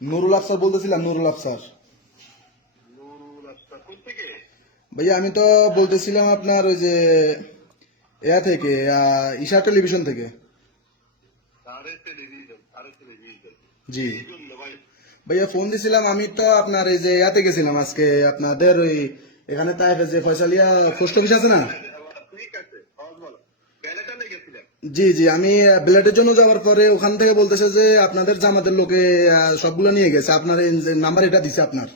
নুরুল আফসার বলতেছিলাম নুরুল আফসার। ভাইয়া আমি তো বলতেছিলাম আপনার ওই যে এয়া থেকে ঈশা টেলিভিশন থেকে। জি। ভাইয়া ফোন দিছিলাম আমি তো আপনার এই যে ইয়াতে গেছিলাম আজকে আপনাদের ওই এখানে তাইফে যে ফয়সালিয়া পোস্ট অফিস আছে না ঠিক আছে সহজ বলো বেলাটা লেগেছিলেন জি জি আমি ব্লেডের জন্য যাওয়ার পরে ওখান থেকে বলতেছে যে আপনাদের জামাতের লোকে সবগুলো নিয়ে গেছে। আপনার নাম্বার এটা দিছে আপনার।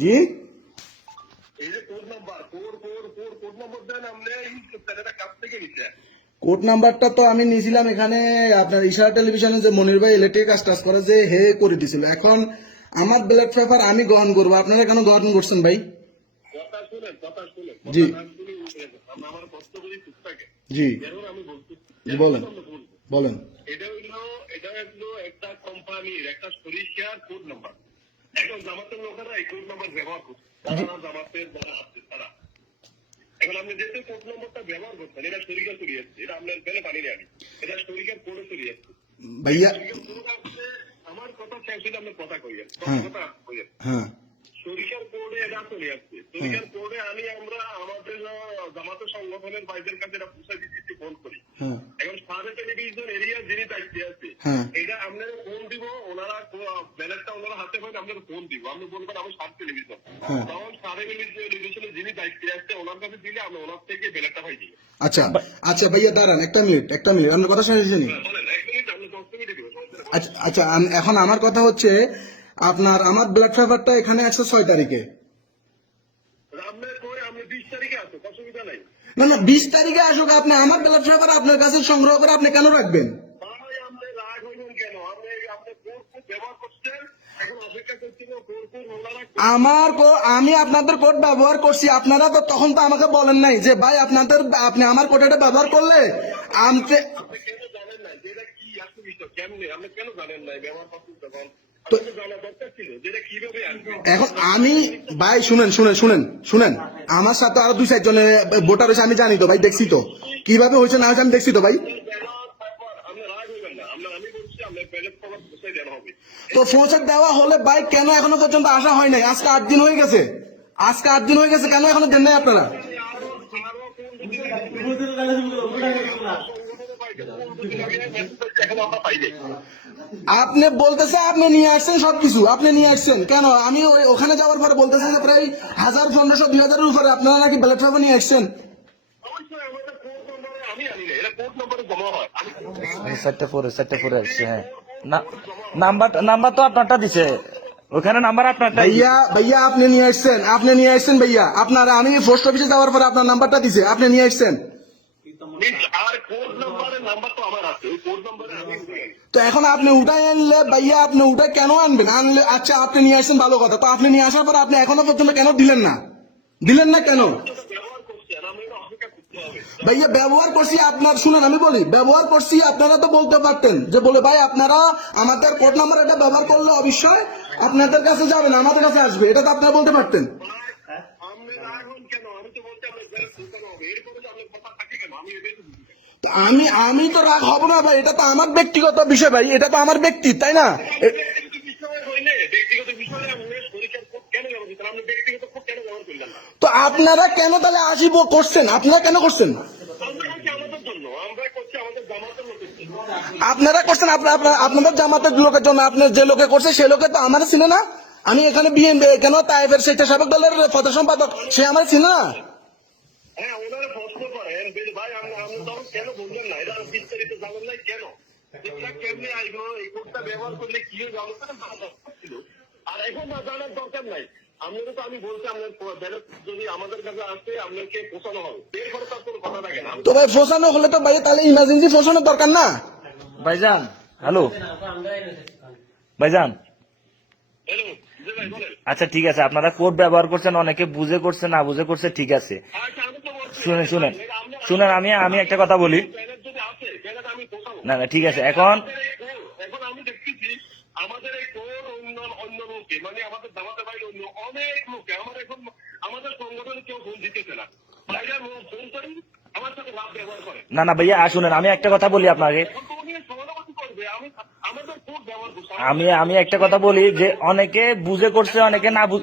জি কোড নাম্বারটা তো আমি নিয়েছিলাম এখানে আপনার ইশারা টেলিভিশনে যে মনির ভাই ইলেকট্রিক কাজ টাজ করে যে হে করে দিছিল। এখন আমার ব্যালট পেপার আমি গ্রহণ করব। আপনারা কেন গ্রহণ করছেন ভাই? জি। আমার করি টুকটাকে জি। আমি বলছি জি, বলেন। বলেন। এটা হইল এটা হইল একটা কোম্পানির একটা সরিষার কোড নাম্বার এখন জামাতের লোকেরা এই কোড নাম্বার ব্যবহার করছে। তারা জামাতের যারা আছে তারা। এখন আপনি যেহেতু কোড নাম্বারটা ব্যবহার করছেন এটা শরীরে চলে যাচ্ছে এটা আপনার বেলে পানি নেই এটা শরীরের কোডে চলে যাচ্ছে ভাইয়া আমার কথা শেষ হলে আপনার কথা কইয়া হ্যাঁ। কথা কইয়া হ্যাঁ। শরিকার কোডে এটা চলে যাচ্ছে শরিকার কোডে আমি আমরা আমাদের জামাতের সংগঠনের ভাইদের কাছে এটা পৌঁছে দিচ্ছি ফোন করি। হ্যাঁ এখন সারা টেলিভিশন এরিয়া যিনি দায়িত্বে আছে হ্যাঁ। এটা আপনারা ফোন দিব ওনারা ব্যালেন্সটা ওনারা হাতে পাবেন আপনারা ফোন দিব। আপনি বলবেন আমি সার টেলিভিশন হ্যাঁ। তখন সারা টেলিভিশনে যিনি দায়িত্বে আছে ওনার কাছে দিলে আমি ওনার থেকে ব্যালেন্সটা পাই দিই। আচ্ছা আচ্ছা ভাইয়া দাঁড়ান একটা মিনিট একটা মিনিট আপনার কথা শুনেছি বলেন এক মিনিট আপনি দশ মিনিট দিব আচ্ছা আচ্ছা এখন আমার কথা হচ্ছে আপনার আমার ব্লাড পেপারটা এখানে আছে ছয় তারিখে। না না বিশ তারিখে আসুক আপনি আমার ব্লাড পেপার আপনার কাছে সংগ্রহ করে আপনি কেন রাখবেন? আমার কো- আমি আপনাদের কোড ব্যবহার করছি আপনারা তো তখন তো আমাকে বলেন নাই যে ভাই আপনাদের আপনি আমার কোড ব্যবহার করলে আমতে কেন জানেন ব্যবহার তখন এখন আমি, ভাই, শুনেন শুনেন শুনেন শুনেন। আমার সাথে আরও দুই, চারজনে ভোটার হয়েছে, আমি জানি তো, ভাই, দেখছি তো। কীভাবে হয়েছে, না হয়েছে, আমি দেখছি তো, ভাই। তো পৌঁছে দেওয়া হলে, ভাই, কেন এখনও পর্যন্ত আসা হয় নাই? আজকে আট দিন হয়ে গেছে। আজকে আট দিন হয়ে গেছে, কেন এখনও দেন নাই আপনারা? আপনি বলতেছে আপনি নিয়ে আসছেন সবকিছু। আপনি নিয়ে আসছেন। কেন? আমি ওই ওখানে যাওয়ার পরে বলতেছে যে প্রায় হাজার পনেরোশো দুই হাজারের উপরে আপনারা নাকি ব্যালট পেপার নিয়ে আসছেন। অবশ্যই আমাদের কোড নম্বরে আমি আনি না। এটা কোড নম্বরে জমা হয়। আমি চারটে পরে চারটে পরে আসছে হ্যাঁ। নাম্বার নাম্বার তো আপনারটা দিছে। ওখানে নাম্বার আপনারটা ভাইয়া ভাইয়া আপনি নিয়ে আসছেন। আপনি নিয়ে আসছেন ভাইয়া। আপনারা আমি পোস্ট অফিসে যাওয়ার পরে আপনার নাম্বারটা দিছে। আপনি নিয়ে আসছেন আর কোড নম্বরের নাম্বার তো আমার আছে ওই কোড নম্বরে আমি উঠে গেছি। তো এখন আপনি উঠাই আনলে ভাইয়া আপনি উঠাই কেন আনবেন? আনলে আচ্ছা আপনি নিয়ে আসছেন ভালো কথা। তো আপনি নিয়ে আসার পর আপনি এখনও পর্যন্ত কেন দিলেন না? দিলেন না কেন? ভাইয়া ব্যবহার করছি আপনার শুনেন আমি বলি ব্যবহার করছি আপনারা তো বলতে পারতেন যে বলে ভাই আপনারা আমাদের কোড নাম্বার এটা ব্যবহার করলে অবশ্যই আপনাদের কাছে যাবেন আমাদের কাছে আসবে। এটা তো আপনারা বলতে পারতেন আপনি রাগ হন কেন আমি তো বলছি আপনার ব্যালেন্স ঢুকানো হবে এরপরে যে আপনার কথা থাকে কেন আমি আমি তো রাগ হব না ভাই এটা তো আমার ব্যক্তিগত বিষয় ভাই এটা তো আমার ব্যক্তি তাই না? তো আপনারা কেন তাহলে আসিব করছেন? আপনারা কেন করছেন? আপনারা করছেন আপনাদের জামাতের লোকের জন্য আপনার যে লোকে করছে সে লোকে তো আমার ছিল না? আমি এখানে বিয়ে কেন তাইফের স্বেচ্ছাসেবক দলের প্রধান সম্পাদক সে আমার ছিল না হ্যাঁ ওনারা প্রশ্ন করেন যে ভাই আপনি আপনি তখন কেন বললেন না এটা বিস্তারিত জানেন নাই কেন এটা কেমনি আইবো এই কোডটা ব্যবহার করলে কি হবে তো ছিল। আর এখন না জানার দরকার নাই। আপনাকে তো আমি বলছি আপনার যদি আমাদের কাছে আসে আপনাকে পোষানো হবে। তার কোনো কথা থাকে না। তো ভাই ফোসানো হলে তো ভাই তাহলে ইমার্জেন্সি ফোসানোর দরকার না? ভাইজান হ্যালো? ভাইজান। হ্যালো জি ভাই বলেন। আচ্ছা ঠিক আছে। আপনারা কোড ব্যবহার করছেন অনেকে বুঝে করছে না বুঝে করছে ঠিক আছে। আচ্ছা শুনেন শুনেন শুনেন আমি আমি একটা কথা বলি। না না ঠিক আছে এখন এখন আমি দেখতেছি আমাদের এই কোড অন্য অন্য লোকে মানে আমাদের জামাতে ভাই অন্য অনেক লোকে আমার এখন আমাদের সংগঠনে কেউ ফোন দিতেছে না। ফোন করি আমার সাথে লাভ ব্যবহার করে। না না ভাইয়া শুনেন আমি একটা কথা বলি আপনাকে। আমি আমি একটা কথা বলি যে অনেকে বুঝে করছে অনেকে না বুঝ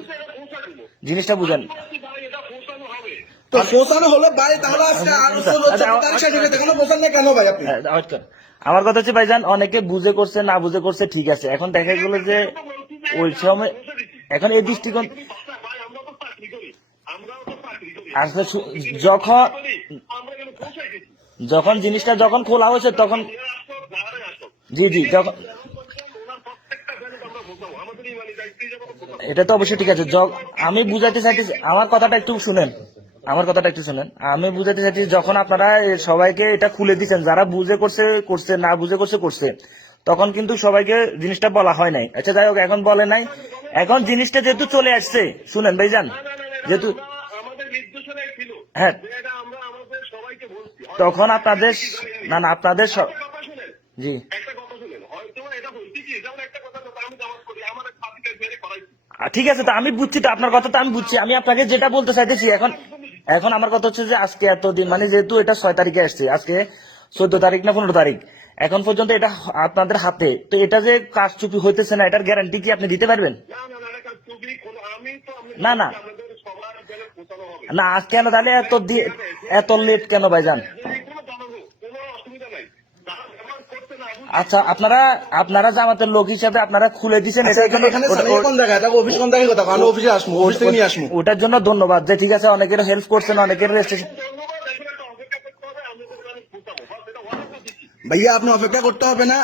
জিনিসটা বুঝেন ভাই এটা পৌঁছানো হবে তো পৌঁছানো হলো ভাই তাহলে আজকে আরও আচ্ছা, আচ্ছা, কেন ভাই আপনি? হ্যাঁ, কর। আমার কথা হচ্ছে ভাইজান অনেকে বুঝে করছে না বুঝে করছে ঠিক আছে। এখন দেখা গেল যে ওই সময় এখন এই দৃষ্টিকোণ আসলে যখন যখন জিনিসটা যখন খোলা হয়েছে তখন জি জি যখন এটা তো অবশ্যই ঠিক আছে। আমি বুঝাতে চাইতেছি আমার কথাটা একটু শুনেন। আমার কথাটা একটু শুনেন। আমি বুঝাতে চাইছি যখন আপনারা সবাইকে এটা খুলে দিচ্ছেন যারা বুঝে করছে করছে না বুঝে করছে করছে তখন কিন্তু সবাইকে জিনিসটা বলা হয় নাই। আচ্ছা যাই হোক এখন বলে নাই। এখন জিনিসটা যেহেতু চলে আসছে শুনেন ভাইজান না, না, না, না, যেহেতু হ্যাঁ। তখন আপনাদের না না আপনাদের সব জি। ঠিক আছে তো আমি বুঝছি তো আপনার কথা তো আমি বুঝছি। আমি আপনাকে যেটা বলতে চাইতেছি এখন এখন আমার কথা হচ্ছে যে আজকে এতদিন মানে যেহেতু এটা ছয় তারিখে আসছে, আজকে চোদ্দ তারিখ না পনেরো তারিখ, এখন পর্যন্ত এটা আপনাদের হাতে। তো এটা যে কাজ চুপি হইতেছে না, এটার গ্যারান্টি কি আপনি দিতে পারবেন? না না। না কোনো তাহলে এত এত লেট কেন ভাইজান এই কোনো জানাব কোনো অসুবিধা নাই যারা ব্যবহার করতে না বুঝে আচ্ছা আপনারা আপনারা জামাতের লোক হিসাবে আপনারা খুলে দিচ্ছেন আচ্ছা, ওটার জন্য ধন্যবাদ। যে ঠিক আছে অনেকের হেল্প করছেন অনেকের রেজিস্ট্রেশন ভাইয়া আপনি অপেক্ষা করতে হবে না।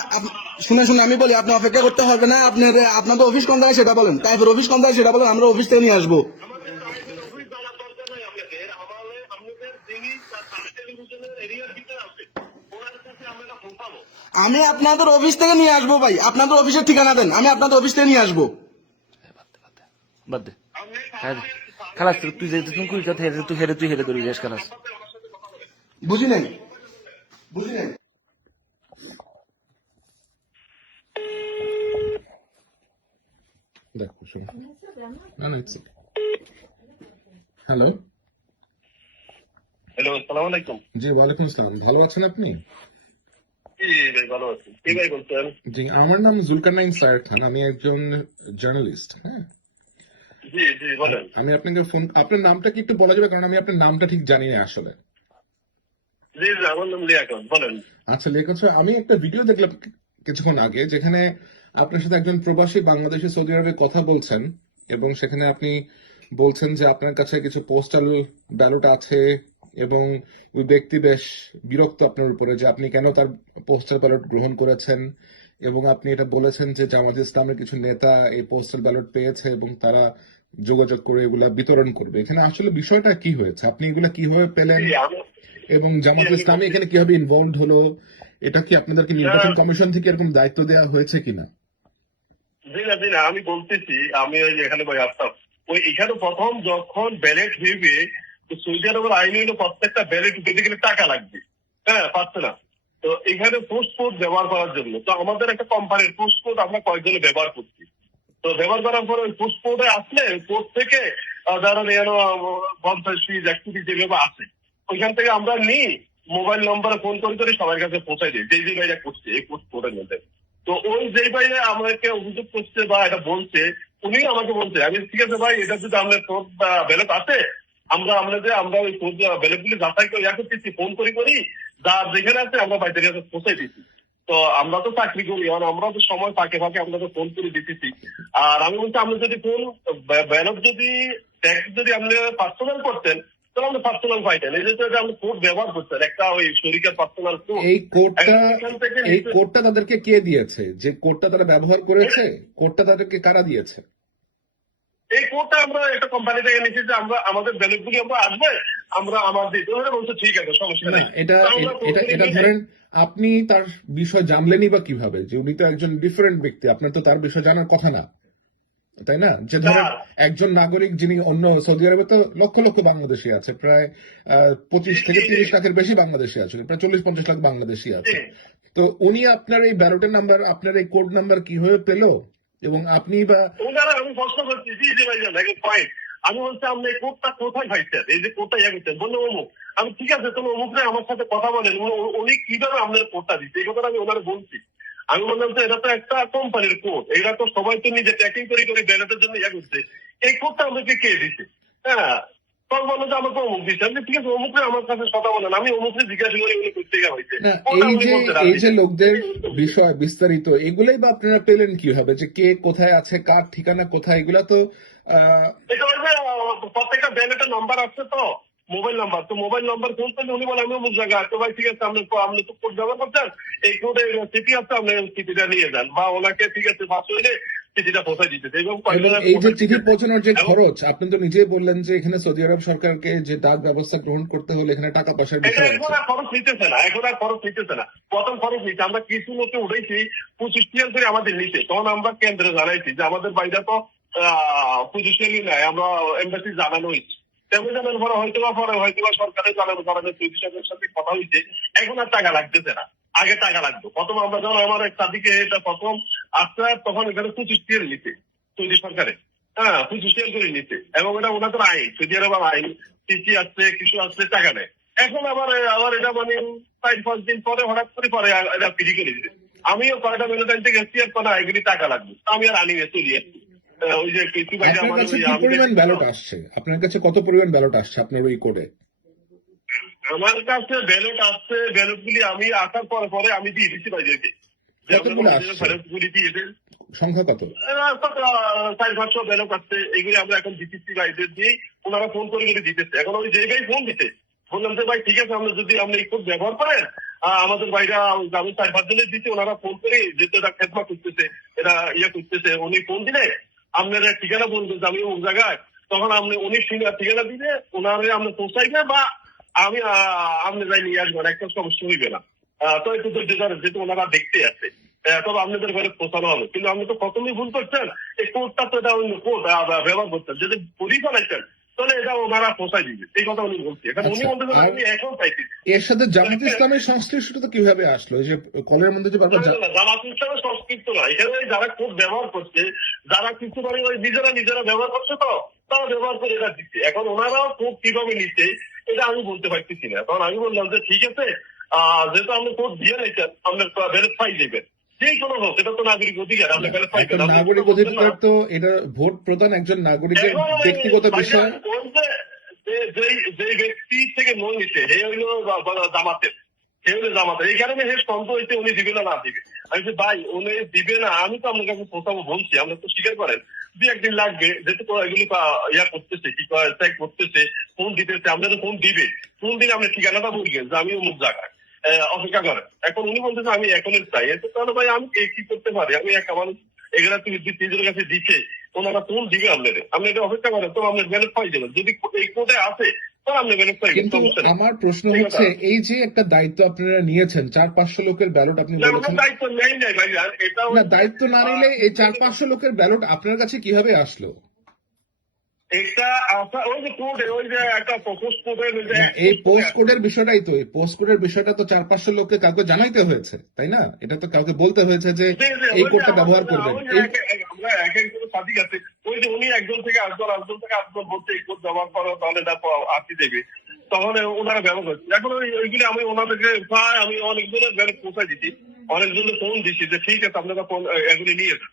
শুনে শুনে আমি বলি আপনি অপেক্ষা করতে হবে না। আপনার আপনাদের অফিস কোন জায়গায় সেটা বলেন। তারপর অফিস কোন জায়গায় সেটা বলেন আমরা অফিস থেকে নিয়ে আসব আমাদের আমাদের অফিস যাওয়ার দরকার নাই আপনাদের আমাদের আপনাদের যিনি তার তার টেলিভিশনের এরিয়ার ভিতরে আছে ওনার কাছে আমরা এটা পৌঁছাবো আমি আপনাদের অফিস থেকে নিয়ে আসব ভাই। আপনাদের অফিসের ঠিকানা দেন। আমি আপনাদের অফিস থেকে নিয়ে আসব। বাদ দে খালাস তুই যে তুই কুই কথা হেরে তুই হেরে তুই হেরে ধরি যাস খালাস বুঝি নাই? বুঝি নাই? দেখো শোনো। না না হ্যালো হ্যালো আসসালামু আলাইকুম জি ওয়ালাইকুম আসসালাম। ভালো আছেন আপনি? জি আমার নাম জুলকারনাইন সায়ের খান আমি একজন জার্নালিস্ট হ্যাঁ? আমি আপনাকে ফোন আপনার নামটা কি একটু বলা যাবে? কারণ আমি আপনার নামটা ঠিক জানি না আসলে। আচ্ছা লেখা আছে, আমি একটা ভিডিও দেখলাম কিছুক্ষণ আগে যেখানে আপনার সাথে একজন প্রবাসী বাংলাদেশি সৌদি আরবে কথা বলছেন এবং সেখানে আপনি বলছেন যে আপনার কাছে কিছু পোস্টাল ব্যালট আছে এবং ওই ব্যক্তি বেশ বিরক্ত আপনার উপরে যে আপনি কেন তার পোস্টাল ব্যালট গ্রহণ করেছেন এবং আপনি এটা বলেছেন যে জামাত ইসলামের কিছু নেতা এই পোস্টাল ব্যালট পেয়েছে এবং তারা যোগাযোগ করে এগুলা বিতরণ করবে। এখানে আসলে বিষয়টা কি হয়েছে? আপনি এগুলা কীভাবে পেলেন? এবং জামাত ইসলামী এখানে কীভাবে ইনভলভ হলো? এটা কি আপনাদেরকে নির্বাচন কমিশন থেকে এরকম দায়িত্ব দেওয়া হয়েছে কিনা? জি না জি না আমি বলতেছি আমি ওই এখানে ভাই আসতাম। ওই এখানে প্রথম যখন ব্যালেট হইবে সৌদি আরবের আইন হইল প্রত্যেকটা ব্যালেট উঠতে গেলে টাকা লাগবে। হ্যাঁ পাচ্ছে না। তো এখানে পোস্ট কোড ব্যবহার করার জন্য, তো আমাদের একটা কোম্পানির পোস্ট কোড আমরা কয়েকজনে ব্যবহার করছি। তো ব্যবহার করার পরে পোস্ট কোডে আসলে পোস্ট থেকে ধরেন যেন পঞ্চাশ পিস এক যেভাবে আসে ওইখান থেকে আমরা নিই মোবাইল নম্বরে ফোন করে করে সবার কাছে পৌঁছাই দিই, যেই যে ভাইরা করছে এই পোস্ট কোডের মধ্যে। তো ওই যে ভাইরা আমাকে অভিযোগ করছে বা এটা বলছে উনি আমাকে বলছে, আমি ঠিক আছে ভাই, এটা যদি আপনার ব্যালেট আছে আমরা আপনাদের আমরা ওই কোড ব্যালেট গুলি যাচাই করে ইয়া করতেছি ফোন করি করি যা যেখানে আছে আমরা বাইরের কাছে পৌঁছাই দিচ্ছি তো আমরা তো চাকরি করি আর আমরা তো সময় ফাঁকে ফাঁকে আমরা তো ফোন করে দিতেছি। আর আমি বলছি আপনি যদি ফোন ব্যালট যদি ট্যাক্স যদি আপনি পার্সোনাল করতেন তাহলে আপনি পার্সোনাল পাইতেন। এই যে আপনি কোড ব্যবহার করছেন একটা ওই শরীরের পার্সোনাল কোড এই কোডটা থেকে এই কোডটা তাদেরকে কে দিয়েছে? যে কোডটা তারা ব্যবহার করেছে কোডটা তাদেরকে কারা দিয়েছে? এই কোডটা আমরা একটা কোম্পানি থেকে নিচ্ছি যে আমরা আমাদের গুলি আমরা আসবে আমরা আমার দিতে ওরা বলছে ঠিক আছে সমস্যা নেই। এটা এটা এটা ধরেন আপনি তার বিষয় জানলেনই বা কীভাবে যে উনি তো একজন ডিফারেন্ট ব্যক্তি আপনার তো তার বিষয় জানার কথা না তাই না? যে ধরেন একজন নাগরিক যিনি অন্য সৌদি আরবে তো লক্ষ লক্ষ বাংলাদেশি আছে প্রায় আহ, পঁচিশ থেকে তিরিশ লাখের বেশি বাংলাদেশি আছে প্রায় চল্লিশ পঞ্চাশ লাখ বাংলাদেশি আছে। তো উনি আপনার এই ব্যালটের নাম্বার আপনার এই কোড নাম্বার কীভাবে পেল? এবং আপনি বা আমি প্রশ্ন করছি পয়েন্ট আমি বলছি, আপনি কোডটা কোথায় পাইছেন এই যে কোর্টটা ইয়া করছেন বলল অমুক। আমি, ঠিক আছে তুমি অমুক রে আমার সাথে কথা বলেন, উনি কীভাবে আপনার কোর্টটা দিচ্ছে? এই কথাটা আমি ওনার বলছি। আমি বললাম যে এটা তো একটা কোম্পানির কোর্ট এটা তো সবাই তো নিজে ট্যাকিং করে করে বেড়াতে জন্য ইয়া করছে। এই কোর্টটা আমাকে কে দিচ্ছে হ্যাঁ তখন বলল যে আমাকে অমুক দিচ্ছে আমি ঠিক আছে অমুকরে আমার কাছে কথা বলেন আমি অমুকরে জিজ্ঞাসা করি উনি করতে হয়েছে। এই যে এই যে লোকদের বিষয় বিস্তারিত এগুলাই বা আপনারা পেলেন কীভাবে? যে কে কোথায় আছে কার ঠিকানা কোথায় এগুলা তো প্রত্যেকটা ব্যালেটের নাম্বার আছে তো মোবাইল নাম্বার। তো মোবাইল নাম্বার ফোন করলে উনি বলে আমি অমুক জায়গায় তো ভাই ঠিক আছে আপনি আপনি তো কোড ব্যবহার করছেন এই কোডে চিঠি আছে আপনি চিঠিটা নিয়ে যান। বা ওনাকে ঠিক আছে পাঁচশো হইলে চিঠিটা পৌঁছায় দিতেছে এবং এবং কয়েকজনের এই যে চিঠি পৌঁছানোর যে খরচ আপনি তো নিজেই বললেন যে এখানে সৌদি আরব সরকারকে যে ডাক ব্যবস্থা গ্রহণ করতে হলে এখানে টাকা এখন আর খরচ নিতেছে না এখন আর খরচ নিতেছে না। প্রথম খরচ নিচ্ছে আমরা কিছু লোকে উঠেছি পঁচিশ করে আমাদের নিচে। তখন আমরা কেন্দ্রে জানাইছি যে আমাদের বাইরে তো পঁচিশ নাই আমরা এম্বাসি জানানো হয়েছে তেমনি পরে হয়তো বা পরে হয়তো বা সরকারের জানানো কারণে সৌদি সরকারের সাথে কথা হয়েছে এখন আর টাকা লাগতেছে না। আগে টাকা লাগতো। প্রথম আমরা যখন আমার এক সাদিকে এটা প্রথম আসছে তখন এখানে পঁচিশ টিয়াল নিচ্ছে সৌদি সরকারে। হ্যাঁ পঁচিশ টিয়াল করে নিচ্ছে এবং এটা ওনাদের আইন সৌদি আরব আইন চিঠি আসছে কিছু আসছে টাকা নেয় এখন আবার আবার এটা মানে চার পাঁচ দিন পরে হঠাৎ করে পরে এটা ফ্রি করে দিবে। আমিও কয়টা মিনিট থেকে এসছি আর কোনো এগুলি টাকা লাগবে। আমি আর আনি চলি আসছি ওই যে কিছু আপনার আমার কাছে আমি পরিমাণ ব্যালট আসছে? আপনার কাছে কত পরিমাণ ব্যালট আসছে আপনার ওই কোডে আমার কাছে ব্যালট আসছে ব্যালট গুলি আমি আসার পরে পরে আমি দিয়ে দিচ্ছি বাইরেকে কতগুলো আসছে? সংখ্যা কত? পাঁচশো আসছে। এগুলি আমরা এখন দিচ্ছি বাইরের দিয়েই ওনারা ফোন করে করে দিতেছে এখন ওই যে ভাই ফোন দিতে বললাম যে ভাই ঠিক আছে আমরা যদি আপনি এই ব্যবহার করেন আমাদের বাইরে আমি চার পাঁচ জনের দিচ্ছি ওনারা ফোন করে যেহেতু এটা খেদমা করতেছে এটা ইয়ে করতেছে উনি ফোন দিলে আপনার ঠিকানা বলবেন যে আমি ওই জায়গায় তখন আপনি উনি ঠিকা- ঠিকানা দিলে ওনারে আপনি পৌঁছাইবে বা আমি আপনি যাই নিয়ে আসবেন একটা সমস্যা হইবে না। তো একটু যেহেতু ওনারা দেখতে আছে তবে আপনাদের ঘরে পৌঁছানো হবে। কিন্তু আপনি তো প্রথমেই ভুল করছেন। এই কোডটা তো এটা অন্য কোড ব্যবহার করছেন। যদি পরি ফেলাইছেন তাহলে এটা ওনারা পৌঁছাই দিবে। এই কথা উনি বলছে। এখন উনি আচ্ছা, বলতেছেন আমি এখন চাইছি এর সাথে জামাত ইসলামের সংশ্লিষ্টতা কীভাবে আসলো? যে কলের মধ্যে যে জা- জামাত ইসলামের সংস্কৃত না এখানে ওই যারা কোড ব্যবহার করছে যারা কিছু মানে ওই নিজেরা নিজেরা ব্যবহার করছে তো তারা ব্যবহার করে এটা দিচ্ছে। এখন ওনারাও কোড কীভাবে নিচ্ছে এটা আমি বলতে পারতেছি না। তখন আমি বললাম যে ঠিক আছে যেহেতু আপনি কোর্ট দিয়ে নিচ্ছেন আপনার পাই দেবেন। তো নাগরিক অধিকার নাগরিক অধিকার তো এটা ভোট প্রদান একজন নাগরিকের ব্যক্তিগত বিষয়। যে ব্যক্তি থেকে লোন নিচ্ছে হে হইল জামাতের। এই কারণে সন্ত হইতে উনি দিবে না দিবে। আমি বলছি, ভাই উনি দিবে না আমি তো আপনার কাছে পৌঁছাবো বলছি আমরা তো স্বীকার করেন। দুই একদিন লাগবে যেহেতু এগুলি ইয়া করতেছে কি চেক করতেছে ফোন দিতেছে আপনাদের ফোন দিবে ফোন দিলে আপনি ঠিকানাটা বলবেন যে আমি অমুক জায়গায় অপেক্ষা করেন এখন উনি বলতেছে আমি এখনই চাই। তাহলে ভাই আমি কি করতে পারি? আমি একা মানুষ এগুলা তুমি কাছে দিচ্ছে ওনারা কোন দিবে আপনাদের? আপনি এটা অপেক্ষা করেন তো আপনার ব্যালেন্স পাই যাবেন যদি এই আছে আপনি ব্যালেন্স কিন্তু আমার প্রশ্ন হচ্ছে। এই যে একটা দায়িত্ব আপনারা নিয়েছেন চার পাঁচশো লোকের ব্যালট আপনি দায়িত্ব না নিলে এই চার পাঁচশো লোকের ব্যালট আপনার কাছে কীভাবে আসলো? এই পোস্ট কোডের বিষয়টাই তো এই পোস্ট কোডের বিষয়টা তো চার পাঁচশো লোককে কাউকে জানাইতে হয়েছে তাই না? এটা তো কাউকে বলতে হয়েছে যে এই কোডটা ব্যবহার করবেন। ওই যে উনি একজন থেকে থেকে এই কোড ব্যবহার করো তাহলে এটা আসি দেবে তখন ওনারা ব্যবহার করছে। এখন ওই ওইগুলি আমি ওনাদেরকে প্রায় আমি অনেকজনের ব্যাংক পৌঁছাই দিচ্ছি অনেকজনের ফোন দিচ্ছি যে ঠিক আছে আপনারা এগুলি নিয়ে যান।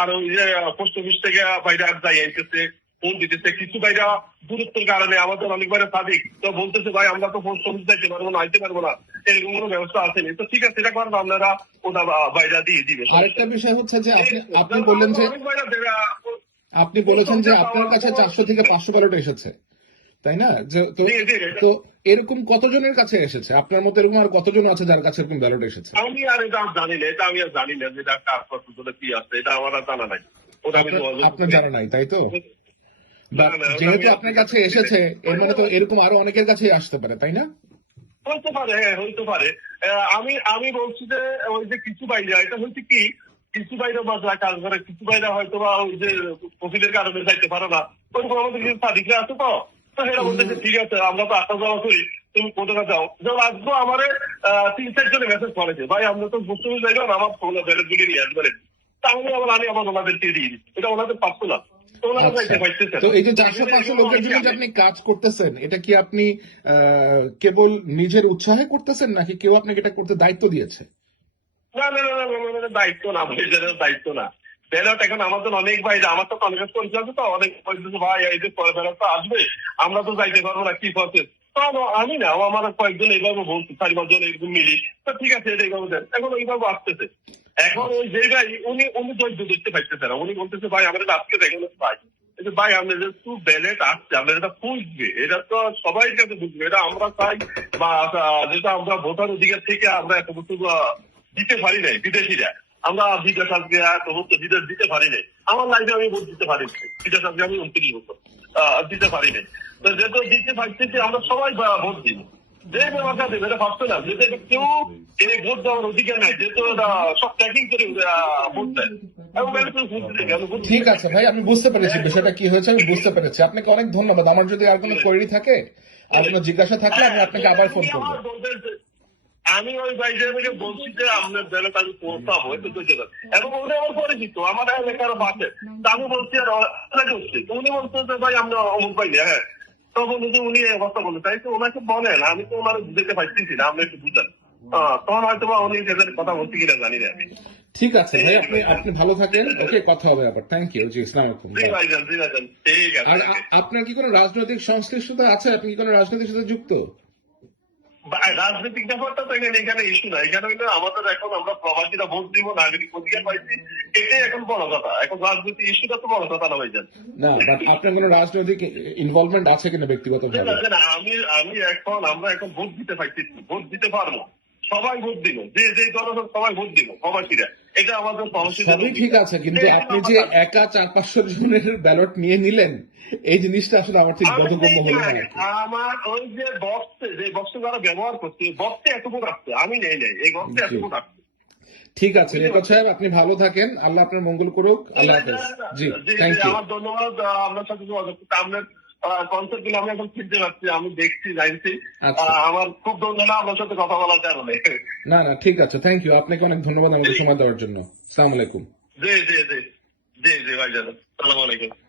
আর ওই যে পোস্ট অফিস থেকে বাইরে আর যাই আইতেছে ফোন দিতেছে কিছু বাইরে দূরত্বের কারণে আমাদের অনেক বাইরে সাদিক। তো বলতেছে ভাই আমরা তো পোস্ট অফিস যাইতে পারব না আইতে পারব না। এরকম কোনো ব্যবস্থা আসেনি তো ঠিক আছে এটা করব আপনারা ওটা বাইরে দিয়ে দিবে আরেকটা বিষয় হচ্ছে যে আপনি আপনি বললেন যে আপনি বলেছেন যে আপনার কাছে চারশো থেকে পাঁচশো ব্যালট এসেছে তাই না? যে তো এরকম কতজনের কাছে এসেছে? আপনার মতো এরকম আর কতজন আছে যার কাছে এরকম ব্যালট এসেছে? আমি আর এটা জানি না এটা আমি আর জানি না যে করতে কি আছে এটা আমার জানা নাই। ওটা আমি আপনার- জানা নাই তাই তো? যেহেতু আপনার কাছে এসেছে এর মানে তো এরকম আরও অনেকের কাছেই আসতে পারে তাই না? হইতে পারে হ্যাঁ হইতে পারে। আমি আমি বলছি যে ওই যে কিছু বাইরে এটা হচ্ছে কি কিছু বাইরে বা যারা কাজ করে কিছু বাইরে হয়তো বা ওই যে প্রফিটের কারণে যাইতে পারে না। ওরকম আমাদের কিছু সাদিকরা আছে তো। তো এরা বলতেছে ঠিক আছে আমরা তো আসা যাওয়া করি তুমি কোথাও যাও? যেমন আজকে আমার তিন চার জনে মেসেজ করেছে ভাই আমরা তো বুঝতে আমার ফোনে গুলি নিয়ে আসবেন। তাহলে আবার আমি আবার ওনাদেরকে দিয়ে দিই। এটা ওনাদের পারতো না তো আচ্ছা। তো এই যে চারশো পাঁচশো লোকের জন্য যে আপনি কাজ করতেছেন এটা কি আপনি কেবল নিজের উৎসাহে করতেছেন নাকি কেউ আপনাকে এটা করতে দায়িত্ব দিয়েছে? না না না না না, না, না, দায়িত্ব না ভাই দায়িত্ব না। ব্যালট এখন আমাদের অনেক ভাই আমার তো কনভেন্স করেছে আছে তো অনেক ভাই এই যে পরে ব্যালট তো আসবে আমরা তো যাইতে পারব না কি প্রসেস আমি না আমার কয়েকজন এইভাবে বলছি চারি পাঁচজন এরকম মিলি। তো ঠিক আছে এটা এইভাবে দেন। এখন ওইভাবে আসতেছে। এখন ওই যে ভাই উনি উনি ধৈর্য ধরতে পারতেছে না। উনি বলতেছে ভাই আমাদের আজকে দেখেন ভাই ভাই আমাদের যেহেতু ব্যালেট আসছে আমাদের এটা বুঝবে। এটা তো সবাই কাছে বুঝবে এটা আমরা চাই বা যেটা আমরা ভোটার অধিকার থেকে আমরা এত আহ, দিতে পারি নাই বিদেশিরা। আমরা বিদেশ আজকে বছর বিদেশ দিতে পারি নাই। আমার লাইফে আমি ভোট দিতে পারি বিদেশ আজকে আমি উনত্রিশ বছর দিতে পারি নাই। তো যেহেতু দিতে পারতেছি আমরা সবাই ভোট দিব। যে ব্যবস্থা দেবে এটা ভাবছে না? যেহেতু কেউ এই ভোট দেওয়ার অধিকার নাই যেহেতু সব ট্র্যাকিং করে ভোট দেয়। এবং এটা কেউ ভোট দিতে কেন ভোট ঠিক আছে ভাই আমি বুঝতে পেরেছি বিষয়টা কি হয়েছে আমি বুঝতে পেরেছি। আপনাকে অনেক ধন্যবাদ। আমার যদি আর কোনো কোয়েরি থাকে আর কোনো জিজ্ঞাসা থাকলে আমি আপনাকে আবার ফোন করব। আমি ওই ভাইজানকে বলছি যে আপনার বেলাটা আমি পৌঁছাবো একটু ধৈর্য ধর। এবং উনি আমার পরিচিত আমার এলাকার বাসে। তা আমি বলছি আর করছি উনি বলছে যে ভাই আমরা অমুক ভাই হ্যাঁ। তখন যদি উনি এই অবস্থা তাই তো ওনাকে বলেন আমি তো ওনার বুঝতে পারতেছি না আপনি একটু বুঝেন। তখন হয়তো বা উনি কথা বলতে কিনা জানি না আমি। ঠিক আছে ভাই আপনি আপনি ভালো থাকেন ওকে কথা হবে আবার। থ্যাংক ইউ জি আসসালামু আলাইকুম আর আপনার কি কোনো রাজনৈতিক সংশ্লিষ্টতা আছে? আপনি কি কোনো রাজনৈতিক সাথে যুক্ত? রাজনৈতিক ব্যাপারটা তো এখানে এখানে ইস্যু না। এখানে হইলে আমাদের এখন আমরা প্রবাসীরা ভোট দিব নাগরিক অধিকার পাইছি এটাই এখন বড় কথা। এখন রাজনৈতিক ইস্যুটা তো বড় কথা না ভাইজান না আপনার কোনো রাজনৈতিক ইনভলভমেন্ট আছে কিনা ব্যক্তিগত আমি আমি এখন আমরা এখন ভোট দিতে পারছি ভোট দিতে পারব। সবাই ভোট দিব যে যে দল সবাই ভোট দিব প্রবাসীরা। এটা আমাদের সবই ঠিক আছে কিন্তু আপনি যে একা চার পাঁচশো জনের ব্যালট নিয়ে নিলেন এই জিনিসটা আসলে আমার ঠিক বোধগম্য হলো না। আমার ওই যে বক্সে যে বক্সে যারা ব্যবহার করছে বক্সে এতটুকু রাখছে আমি নেই নাই এই বক্সে। এতটুকু রাখছে। ঠিক আছে রেকর্ড সাহেব আপনি ভালো থাকেন আল্লাহ আপনার মঙ্গল করুক আল্লাহ হাফেজ। জি থ্যাংক ইউ আমার ধন্যবাদ আপনার সাথে যোগাযোগ করতে। আপনার কনসার্টগুলো আমি এখন চিনতে পারছি আমি দেখছি জানছি। আচ্ছা। আমার খুব ধন্যবাদ আপনার সাথে কথা বলার কারণে। না না ঠিক আছে থ্যাংক ইউ আপনাকে অনেক ধন্যবাদ আমাদের সময় দেওয়ার জন্য। সালাম আলাইকুম। জি জি জি। জি জি ভাই সালাম আলাইকুম।